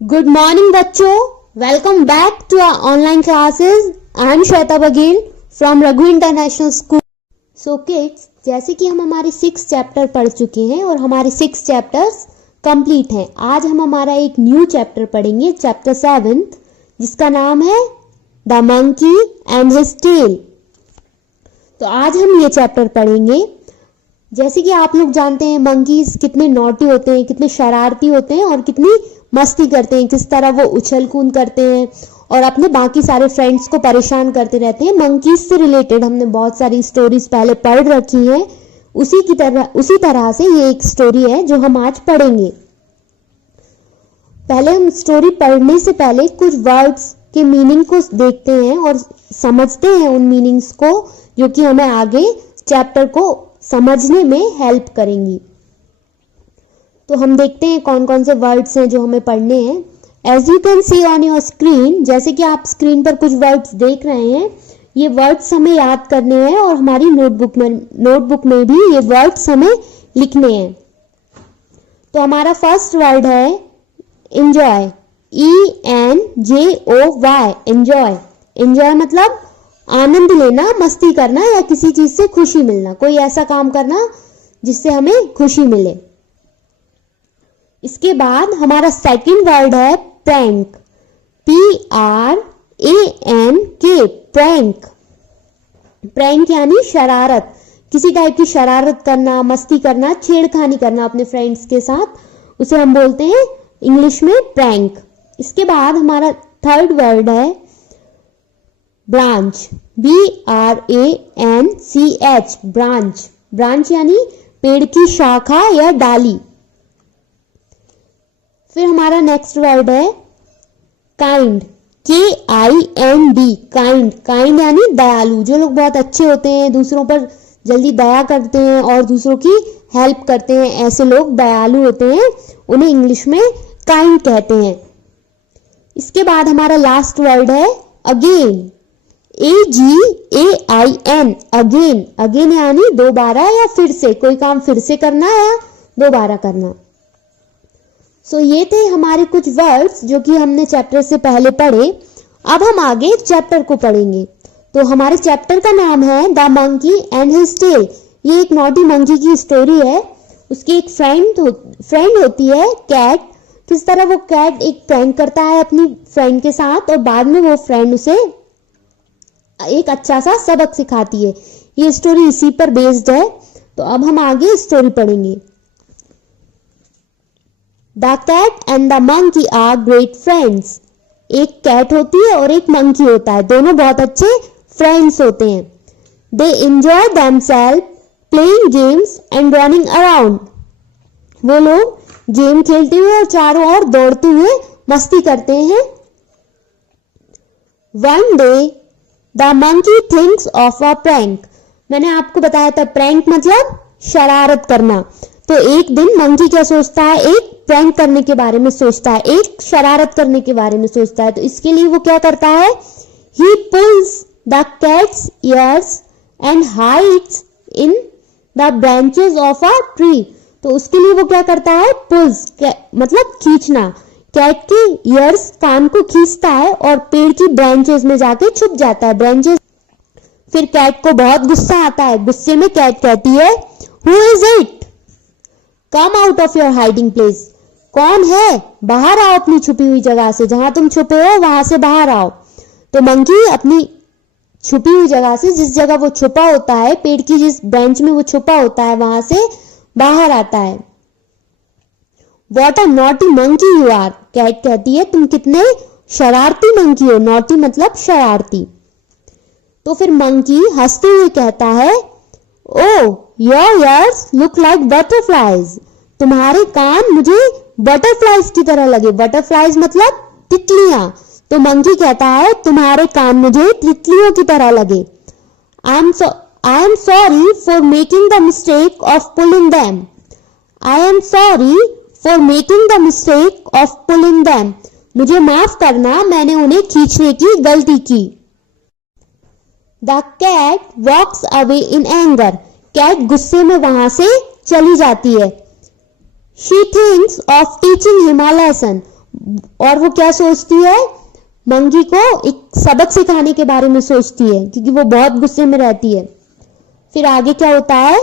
Good morning बच्चों, welcome back to our online classes. I am Shweta Bagil from Raghu International School. So kids, जैसे कि हम हमारे 6 chapter पढ़ चुके हैं और हमारे 6 चैप्टर्स कंप्लीट हैं. आज हम हमारा एक न्यू चैप्टर पढ़ेंगे, चैप्टर 7, जिसका नाम है the monkey and his tail. तो आज हम ये चैप्टर पढ़ेंगे. जैसे कि आप लोग जानते हैं मंकीज कितने नॉटी होते हैं, कितने शरारती होते हैं और कितनी मस्ती करते हैं, किस तरह वो उछल कूद करते हैं और अपने बाकी सारे फ्रेंड्स को परेशान करते रहते हैं. मंकीज से रिलेटेड हमने बहुत सारी स्टोरीज पहले पढ़ रखी हैं. उसी तरह से ये एक स्टोरी है जो हम आज पढ़ेंगे. पहले हम स्टोरी पढ़ने से पहले कुछ वर्ड्स के मीनिंग को देखते हैं और समझते हैं उन मीनिंग्स को, जो कि हमें आगे चैप्टर को समझने में हेल्प करेंगी. तो हम देखते हैं कौन कौन से वर्ड्स हैं जो हमें पढ़ने हैं. As you can see on your screen, जैसे कि आप स्क्रीन पर कुछ वर्ड्स देख रहे हैं, ये वर्ड्स हमें याद करने हैं और हमारी नोटबुक में भी ये वर्ड्स हमें लिखने हैं. तो हमारा फर्स्ट वर्ड है एंजॉय. ENJOY, enjoy. एंजॉय मतलब आनंद लेना, मस्ती करना या किसी चीज से खुशी मिलना, कोई ऐसा काम करना जिससे हमें खुशी मिले. इसके बाद हमारा सेकंड वर्ड है प्रैंक. PRANK, prank. प्रैंक यानी शरारत, किसी टाइप की शरारत करना, मस्ती करना, छेड़खानी करना अपने फ्रेंड्स के साथ, उसे हम बोलते हैं इंग्लिश में प्रैंक. इसके बाद हमारा थर्ड वर्ड है ब्रांच. BRANCH, branch. ब्रांच यानी पेड़ की शाखा या डाली. फिर हमारा नेक्स्ट वर्ड है काइंड. KIND, kind. काइंड यानी दयालु. जो लोग बहुत अच्छे होते हैं, दूसरों पर जल्दी दया करते हैं और दूसरों की हेल्प करते हैं, ऐसे लोग दयालु होते हैं, उन्हें इंग्लिश में काइंड कहते हैं. इसके बाद हमारा लास्ट वर्ड है अगेन. AGAIN, again. अगेन यानी दोबारा या फिर से, कोई काम फिर से करना या दोबारा करना. सो ये थे हमारे कुछ वर्ड्स जो कि हमने चैप्टर से पहले पढ़े. अब हम आगे चैप्टर को पढ़ेंगे. तो हमारे चैप्टर का नाम है the monkey and his tail. ये एक नॉटी मंकी की स्टोरी है. उसकी एक फ्रेंड होती है कैट. किस तरह वो कैट एक प्रैंक करता है अपनी फ्रेंड के साथ और बाद में वो फ्रेंड उसे एक अच्छा सा सबक सिखाती है. ये स्टोरी इसी पर बेस्ड है. तो अब हम आगे स्टोरी पढ़ेंगे. The cat and the monkey are great friends. एक कैट होती है और एक मंकी होता है, दोनों बहुत अच्छे फ्रेंड्स होते हैं. They enjoy themselves playing games and running around. वो लोग गेम खेलते हुए और चारों ओर दौड़ते हुए मस्ती करते हैं. One day the monkey thinks of a prank. मैंने आपको बताया था प्रैंक मतलब शरारत करना. तो एक दिन मंकी क्या सोचता है, एक प्रैंक करने के बारे में सोचता है, एक शरारत करने के बारे में सोचता है. तो इसके लिए वो क्या करता है, he pulls the cat's ears and hides in the branches of a tree. तो उसके लिए वो क्या करता है, पुल्स मतलब खींचना, कैट के ईयर्स, कान को खींचता है और पेड़ की ब्रांचेस में जाके छुप जाता है. ब्रांचेस. फिर कैट को बहुत गुस्सा आता है. गुस्से में कैट कहती है, who is it, come out of your hiding place. कौन है, बाहर आओ अपनी छुपी हुई जगह से, जहां तुम छुपे हो वहां से बाहर आओ. तो मंकी अपनी छुपी हुई जगह से, जिस जगह वो छुपा होता है, पेड़ की जिस ब्रांच में वो छुपा होता है, वहां से बाहर आता है. What a naughty monkey you are, cat कहती है, तुम कितने शरारती मंकी हो. नॉटी मतलब शरारती. तो फिर मंकी हंसते हुए कहता है, oh your ears look like butterflies. तुम्हारे कान मुझे बटरफ्लाइज की तरह लगे. बटरफ्लाइज मतलब तितलियां. तो मंकी कहता है, तुम्हारे कान मुझे तितलियों की तरह लगे. I am sorry for making the mistake of pulling them. I am sorry for making the mistake of pulling them. मुझे माफ करना, मैंने उन्हें खींचने की गलती की. The cat walks away in anger. Cat गुस्से में वहां से चली जाती है. She thinks of teaching him a lesson. और वो क्या सोचती है, मंकी को एक सबक सिखाने के बारे में सोचती है, क्योंकि वो बहुत गुस्से में रहती है। फिर आगे क्या होता है,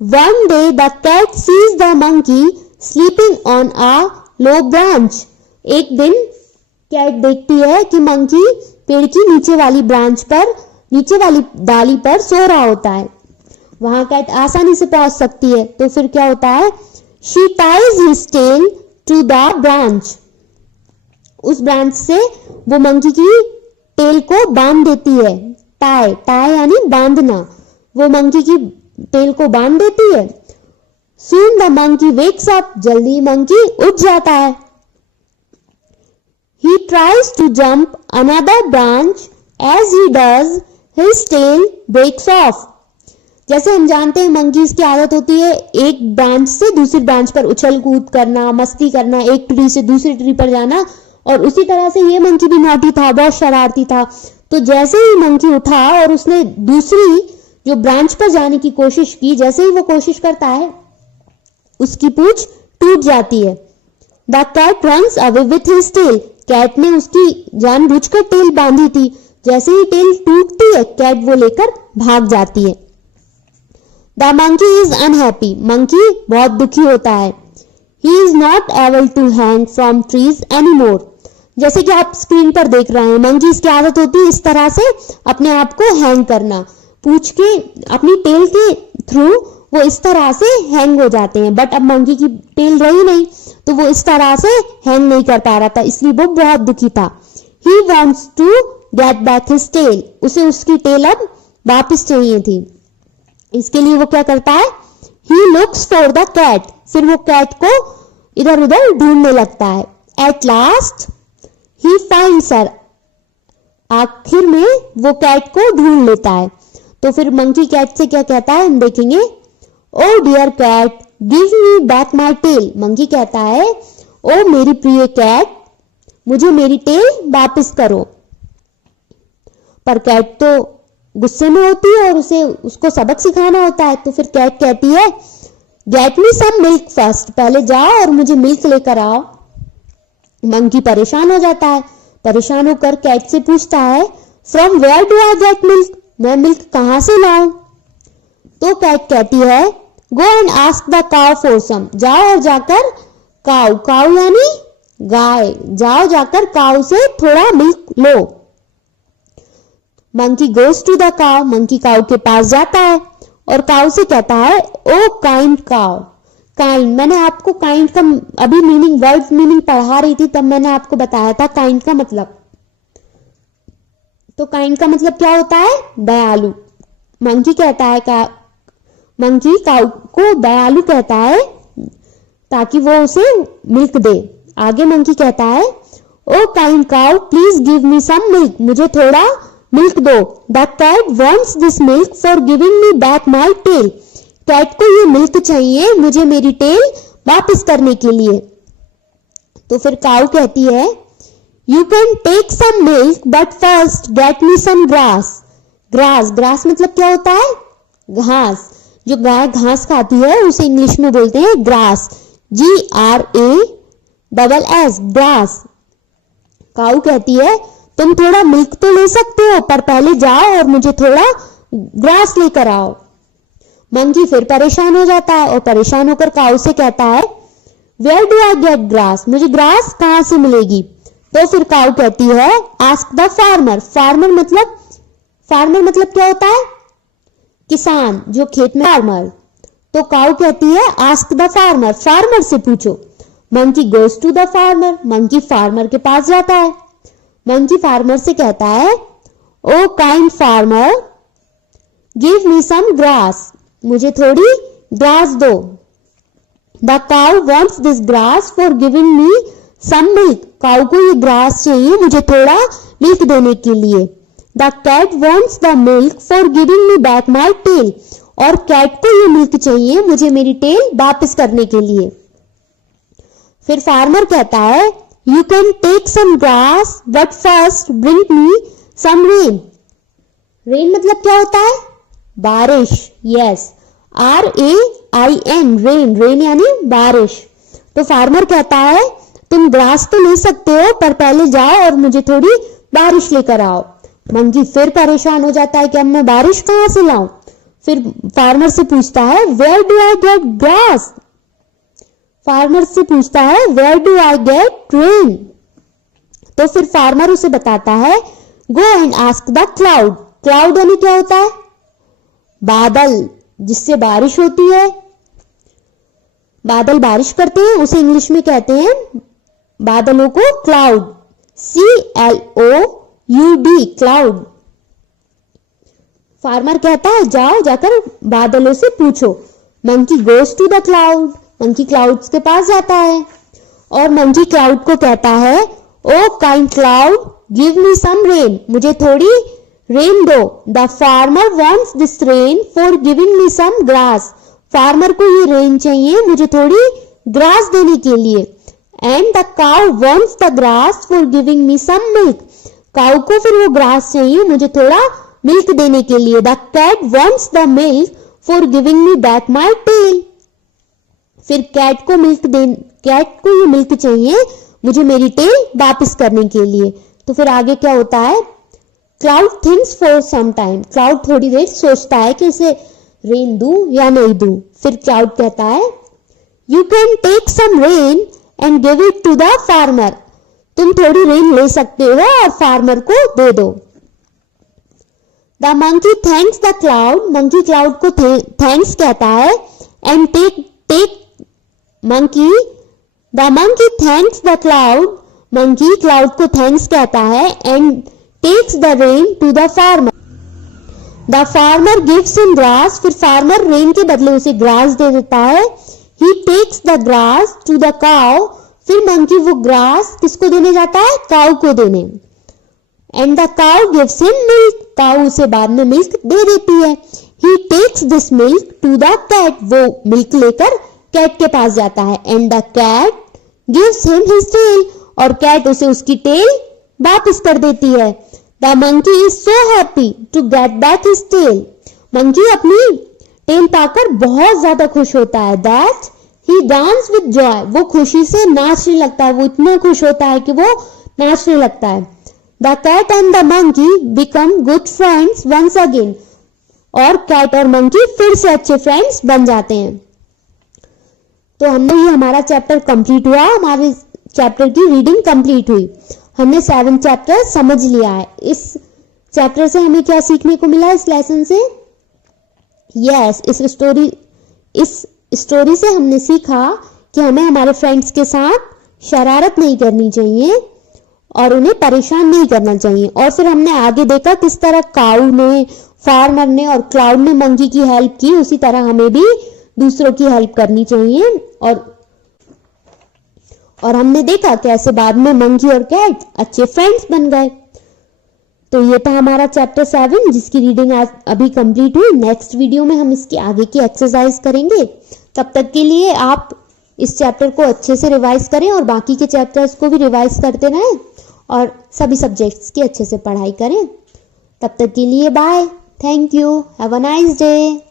one day the cat sees the monkey sleeping on a low branch. एक दिन कैट देखती है कि मंकी पेड़ की नीचे वाली ब्रांच पर, नीचे वाली डाली पर सो रहा होता है। वहां कैट आसानी से पहुंच सकती है। तो फिर क्या होता है, she ties his tail to the branch. उस ब्रांच से वो मंकी की टेल को बांध देती है। टाई, टाई यानी बांधना। वो मंकी की टेल को बांध देती है। Soon the monkey wakes up. जल्दी मंकी उठ जाता है। He tries to jump another branch. As he does, his tail breaks off. जैसे हम जानते हैं मंकीज की आदत होती है एक ब्रांच से दूसरी ब्रांच पर उछल कूद करना, मस्ती करना, एक ट्री से दूसरी ट्री पर जाना। और उसी तरह से ये मंकी भी नॉटी था, बहुत शरारती था। तो जैसे ही मंकी उठा और उसने दूसरी जो ब्रांच पर जाने की कोशिश की, जैसे ही वो कोशिश करता है उसकी पूंछ टूट जाती है। The cat runs away with his tail. Cat ने उसकी जानबूझकर टेल बांधी थी। जैसे ही टेल टूटती है कैट वो लेकर भाग जाती है। The monkey is unhappy. Monkey बहुत दुखी होता है। He is not able to hang from trees anymore. जैसे कि आप स्क्रीन पर देख रहे हैं, मंकी की आदत होती है इस तरह से अपने आप को हैंग करना, पूंछ के अपनी टेल के थ्रू वो इस तरह से हैंग हो जाते हैं। बट अब मंकी की टेल रही नहीं तो वो इस तरह से हैंग नहीं कर पा रहा था, इसलिए वो बहुत दुखी था। He wants to get back his tail. उसे उसकी टेल अब वापिस चाहिए थी। इसके लिए वो क्या करता है, he looks for the cat. फिर वो कैट को इधर उधर ढूंढने लगता है। At last he finds her. आखिर में वो कैट को ढूंढ लेता है। तो फिर मंकी कैट से क्या कहता है हम देखेंगे। Oh dear cat give me back my tail. Monkey कहता है, ओ मेरी प्रिय कैट मुझे मेरी टेल वापस करो। पर कैट तो गुस्से में होती है और उसको सबक सिखाना होता है। तो फिर कैट कहती है, get me some milk first. पहले जाओ और मुझे मिल्क लेकर आओ। मंकी परेशान हो जाता है। परेशान होकर कैट से पूछता है, from where do I get milk. मैं मिल्क कहां से लाऊं। तो कैट कहती है, go and ask the cow for some. जाओ और जाकर काउ, काउ यानी गाय, जाओ जाकर काउ से थोड़ा मिल्क लो। Monkey goes to the cow. Monkey cow के पास जाता है और काउ से कहता है, ओ काइंड काउ। काइंड, मैंने आपको काइंड का अभी मीनिंग, वर्ड मीनिंग पढ़ा रही थी तब मैंने आपको बताया था काइंड का मतलब। तो काइंड का मतलब क्या होता है, दयालु। मंकी कहता है मंकी काउ को दयालु कहता है ताकि वो उसे मिल्क दे। आगे मंकी कहता है, oh kind cow please give me some milk. मुझे थोड़ा मिल्क दो। The cat wants this milk for giving me back my tail. Cat को ये मिल्क चाहिए मुझे मेरी टेल वापस करने के लिए। तो फिर काउ कहती है, you can take some milk but first get me some grass. Grass, grass मतलब क्या होता है, घास। जो गाय घास खाती है उसे इंग्लिश में बोलते हैं ग्रास। GRASS, grass. काऊ कहती है, तुम थोड़ा मिल्क तो ले सकते हो पर पहले जाओ और मुझे थोड़ा ग्रास लेकर आओ। मंकी फिर परेशान हो जाता है और परेशान होकर काऊ से कहता है, where do I get grass. मुझे ग्रास कहां से मिलेगी। तो फिर काऊ कहती है, आस्क द फार्मर। फार्मर मतलब क्या होता है, किसान, जो खेत में। फार्मर। तो काऊ कहती है, आस्क द फार्मर, फार्मर से पूछो। Monkey goes to the farmer. Monkey farmer के पास जाता है। मंकी फार्मर से कहता है, oh kind farmer give me some grass. मुझे थोड़ी ग्रास दो। The cow wants this grass for giving me some milk. Cow को ये ग्रास चाहिए मुझे थोड़ा मिल्क देने के लिए। The cat wants the milk for giving me back my tail. और कैट को ये मिल्क चाहिए मुझे मेरी टेल वापस करने के लिए। फिर फार्मर कहता है, you can take some grass but first bring me some rain. Rain मतलब क्या होता है, बारिश। Yes, RAIN, rain. रेन यानी बारिश। तो फार्मर कहता है, तुम ग्रास तो ले सकते हो, पर पहले जाओ और मुझे थोड़ी बारिश लेकर आओ। मंकी फिर परेशान हो जाता है कि अब मैं बारिश कहां से लाऊं। फिर फार्मर से पूछता है where do I get grass. Farmer से पूछता है where do I get rain. तो फिर फार्मर उसे बताता है go and ask the cloud. Cloud यानी क्या होता है? बादल, जिससे बारिश होती है। बादल बारिश करते हैं, उसे इंग्लिश में कहते हैं बादलों को क्लाउड, CLOUD, क्लाउड। फार्मर कहता है जाओ जाकर बादलों से पूछो। Monkey goes to the cloud. Monkey clouds के पास जाता है और मंकी क्लाउड को कहता है oh kind cloud give me some rain, मुझे थोड़ी रेन दो। The farmer wants this rain for giving me some grass. Farmer को ये रेन चाहिए मुझे थोड़ी ग्रास देने के लिए। And the cow wants the grass for giving me some milk. Cow को फिर वो ग्रास चाहिए मुझे थोड़ा मिल्क देने के लिए। The cat wants the milk for giving me back my tail. फिर कैट को ये मिल्क चाहिए मुझे मेरी टेल वापस करने के लिए। तो फिर आगे क्या होता है? Cloud thinks for some time. Cloud थोड़ी देर सोचता है कि इसे रेन दूं या नहीं दूं। फिर क्लाउड कहता है you can take some rain and give it to the farmer. तुम थोड़ी रेन ले सकते हो और फार्मर को दे दो। The monkey thanks the cloud. Monkey cloud को थैंक्स कहता है and the monkey thanks the cloud. Monkey cloud को थैंक्स कहता है and takes the rain to the farmer. The farmer gives him grass. फिर फार्मर रेन के बदले उसे ग्रास दे देता है। He takes the grass to the cow. फिर मंकी वो ग्रास किसको देने जाता है? काउ को देने। And the cow gives him milk. Cow उसे बाद में मिल्क दे देती है। He takes this milk to the cat. वो मिल्क लेकर कैट के पास जाता है। And the cat gives him his tail. और कैट उसे उसकी टेल वापस कर देती है। The monkey is so happy to get back his tail. Monkey अपनी टेल पाकर बहुत ज्यादा खुश होता है। That he dance with joy. वो खुशी से नाचने लगता है। वो इतना खुश होता है कि वो नाचने लगता है। The cat and the monkey become good friends once again. और कैट और मंकी फिर से अच्छे फ्रेंड्स बन जाते हैं। तो हमने ये हमारा चैप्टर कंप्लीट हुआ। हमारे चैप्टर की रीडिंग कंप्लीट हुई। हमने 7 चैप्टर समझ लिया है। इस चैप्टर से हमें क्या सीखने को मिला इस लेसन से? इस स्टोरी से हमने सीखा कि हमें हमारे फ्रेंड्स के साथ शरारत नहीं करनी चाहिए और उन्हें परेशान नहीं करना चाहिए। और फिर हमने आगे देखा किस तरह काऊ ने, फार्मर ने और क्लाउड ने मंकी की हेल्प की, उसी तरह हमें भी दूसरों की हेल्प करनी चाहिए। और हमने देखा कैसे बाद में मंकी और कैट अच्छे फ्रेंड्स बन गए। तो ये था हमारा चैप्टर 7 जिसकी रीडिंग आज अभी कंप्लीट हुई। नेक्स्ट वीडियो में हम इसकी आगे की एक्सरसाइज करेंगे। तब तक के लिए आप इस चैप्टर को अच्छे से रिवाइज करें और बाकी के चैप्टर्स को भी रिवाइज करते रहें और सभी सब्जेक्ट्स की अच्छे से पढ़ाई करें। तब तक के लिए bye, thank you, have a nice day.